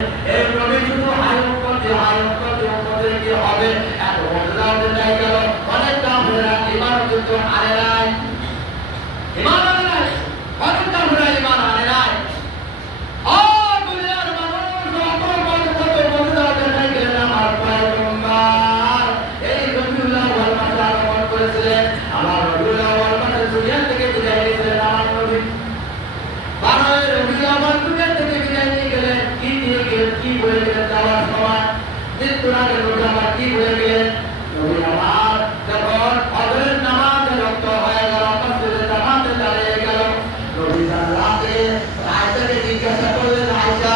এই নবী শুধু হাই উম্মত কি হবে এত মজা দেয় গেল অনেক কাফেররা ঈমান কিন্তু আনে নাই ঈমান আনে নাই অনেক কাফেররা ঈমান আনে নাই ও দুনিয়ার মানুষ কত মজা দেয় গেল আমার পয়গম্বর এই রবিউল আউয়াল মাসে আগমন করেছিলেন আমার রবিউল আউয়াল মাসে দুনিয়া থেকে বিদায় নিয়েছিলেন আমার নবী বারোই রবিউল আউয়াল দুনিয়া থেকে বিদায় নিয়ে গেলেন কি দিয়ে গেলেন কি বলে গেলেন যাওয়ার সময় মৃত্যুর আগে নবী আমার কি বলে গেলেন নবী আমার যখন ফজরের নামাজে রক্ত হয়ে গেল মসজিদে জামাতে দাঁড়িয়ে গেল নবী রাতে আয়েশাকে জিজ্ঞাসা করলেন আয়েশা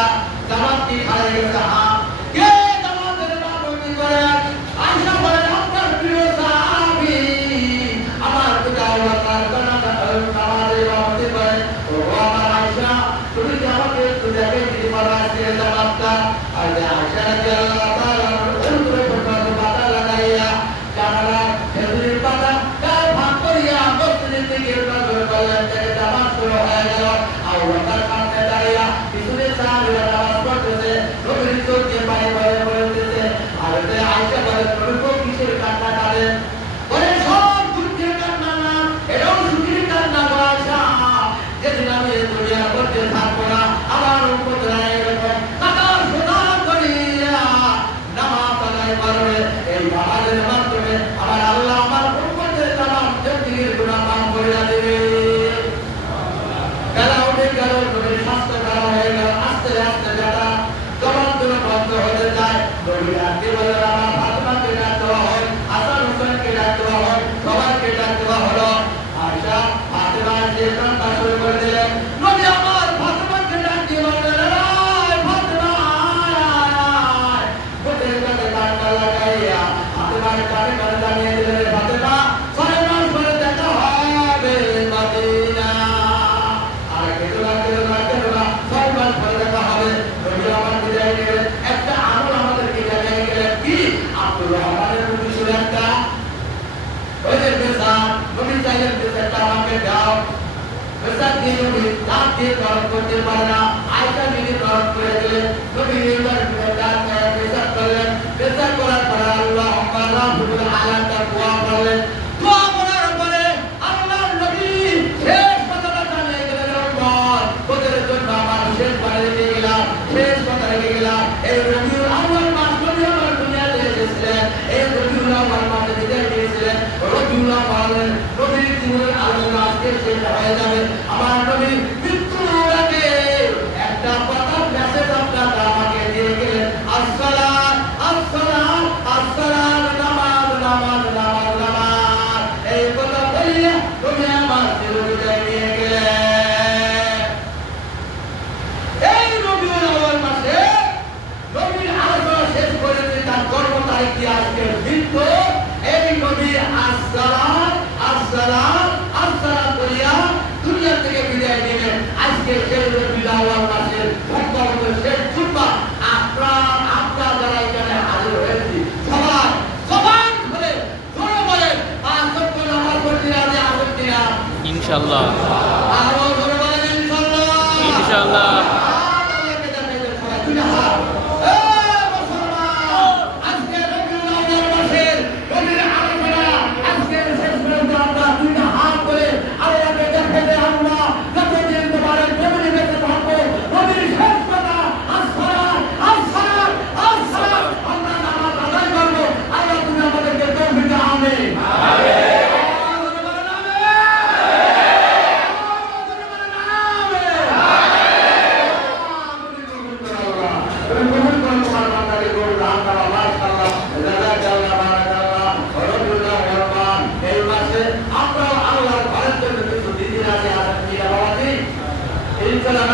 জামাত কি খায় গেছে হ্যাঁ কে জামাতের ইমামতি করেন আয়েশা বলেন আপনার প্রিয় সাহাবী আমার পিতা আল্লাহ তার নামাজের ইমামতি করেন ও আমার আয়েশা তুমি কি আমাকে একটু দেখে দিতে পারো আজকে জামাতটা আর আয়েশা রাদিয়াল্লাহু তাআলা উত্তরে পর্যন্ত পাতা লাগাইয়া জানালা খেজুরের পাতা গায়ে ভাগ করিয়া মসজিদের দিকে নজর করলেন থেকে জামাত শুরু হয়ে গেল আল্লাহ তার সামনে দাঁড়িয়ে পিছনে সাহাবীরা নামাজ পড়তেছে নবীর চোখ দিয়ে পানি পড়তেছে আর আয়েশা বলেন নবী তো কিসের কান্না কাঁদেন বলে সব দুঃখের কান্না না এটাও সুখের কান্না গো আয়েশা যেদিন আমি দুনিয়ার মধ্যে থাকবো না আমার উম্মতরা এরকম টাকা সোনা করিয়া নামাজ আদায় করবে এই নামাজের মাধ্যমে আমার আল্লাহ আমার উম্মতের তামাম জিন্দেগীর গুনাহ মাফ করে দেবে গলা উঠে গেল নবীর স্বাস্থ্য খারাপ হয়ে গেল আস্তে আস্তে যারা জবান দুটো বন্ধ হতে যায় নবী আজকে বলে আমার ফাতেমাকে ডাক দেওয়া হয় হাসান হোসেনকে ডাক দেওয়া হয় সবাইকে ডাক দেওয়া হলো আয়েশা ফাতেমা যে কান্না শুরু করে দিলেন নবী আমার ফাতেমাকে ডাক দিয়ে বললেন আয় ফাতেমা আয় বুকের কাছে কান্না লাগাইয়া ফাতেমার কানে কানে জানিয়ে দিলেন ফাতেমা 6 মাস পরে দেখা হবে মদিনা আর কেদলা 6 মাস পরে দেখা হবে নবী আমার বিদায় নিলেন একটা আমল আমাদেরকে জানিয়ে গেলেন কি আব্দুর রহমানের প্রতি সুরাটা ওই যে বেসান নবী চাইলেন বেসানটা আমাকে দাও বেসান দিয়ে নবী দাঁত দিয়ে গরম করতে পারে না আয়েশা নিজে গরম করে দিলেন নবী এবার দাঁত বেসান করলেন বেসান করার পরে আল্লাহুম্মা রাব্বুল আলামিন দোয়া করলেন দোয়া করার পরে আল্লাহর নবী শেষ কথাটা জানিয়ে গেলেন উম্মত তোদের জন্য আমার শেষ বাণী দিয়ে গেলাম শেষ কথা রেখে গেলাম এই রবিউল আউয়াল মাস নবী আমার দুনিয়াতে এসেছিলেন এই রবিউল আউয়াল মাসে বিদায় নিয়েছিলেন রবিউল আউয়ালের নবীর জীবনের আলোচনা আজকে শেষ হয়ে যাবে আমার নবী মৃত্যুর আগে একটা কথা মেসেজ আপনারা আমাকে দিয়ে গেলেন আসসালাত আসসালাত আসসালাত নামাজ নামাজ নামাজ নামাজ এই কথা বলে নবী আমার জীবন বিদায় নিয়ে গেলেন এই রবিউল আউয়াল মাসে নবীর আলোচনা শেষ করেছে তার জন্ম তারিখ দিয়ে আজকের মৃত্যু এই নবী আসসালাত আসসালাত আসসালাত করিয়া দুনিয়া থেকে বিদায় নিলেন আজকে সেই রবিউল আউয়াল মাসের সম্ভবত শেষ জুম্মা আপনারা যারা এখানে হাজির হয়েছি সবাই সবাই ধরে জোরে বলেন পাঁচ ওয়াক্ত নামাজ পড়তে রাজি আছেন কিনা ইনশাআল্লাহ আরো জোরে বলেন ইনশাআল্লাহ ইনশাআল্লাহ আল্লাহকে দেখাইতে সবাই দুই হাত আজকে রবিউল আউয়াল মাসের নবীর আলোচনা আজকে শেষ পর্যন্ত আমরা দুইটা হাত করে আল্লাহকে দেখাইতে আল্লাহ যতদিন তোমাদের জমিনে বেঁচে থাকবো নবীর শেষ কথা আসসালাত আসসালাত আসসালাত আমরা নামাজ আদায় করবো আল্লাহ তুমি আমাদেরকে তৌফিক দাও আমিন আমরা আল্লাহর ঘরের জন্য কিছু দিদি রাজি আছেন কি বাবাজি ইনশাআল্লাহ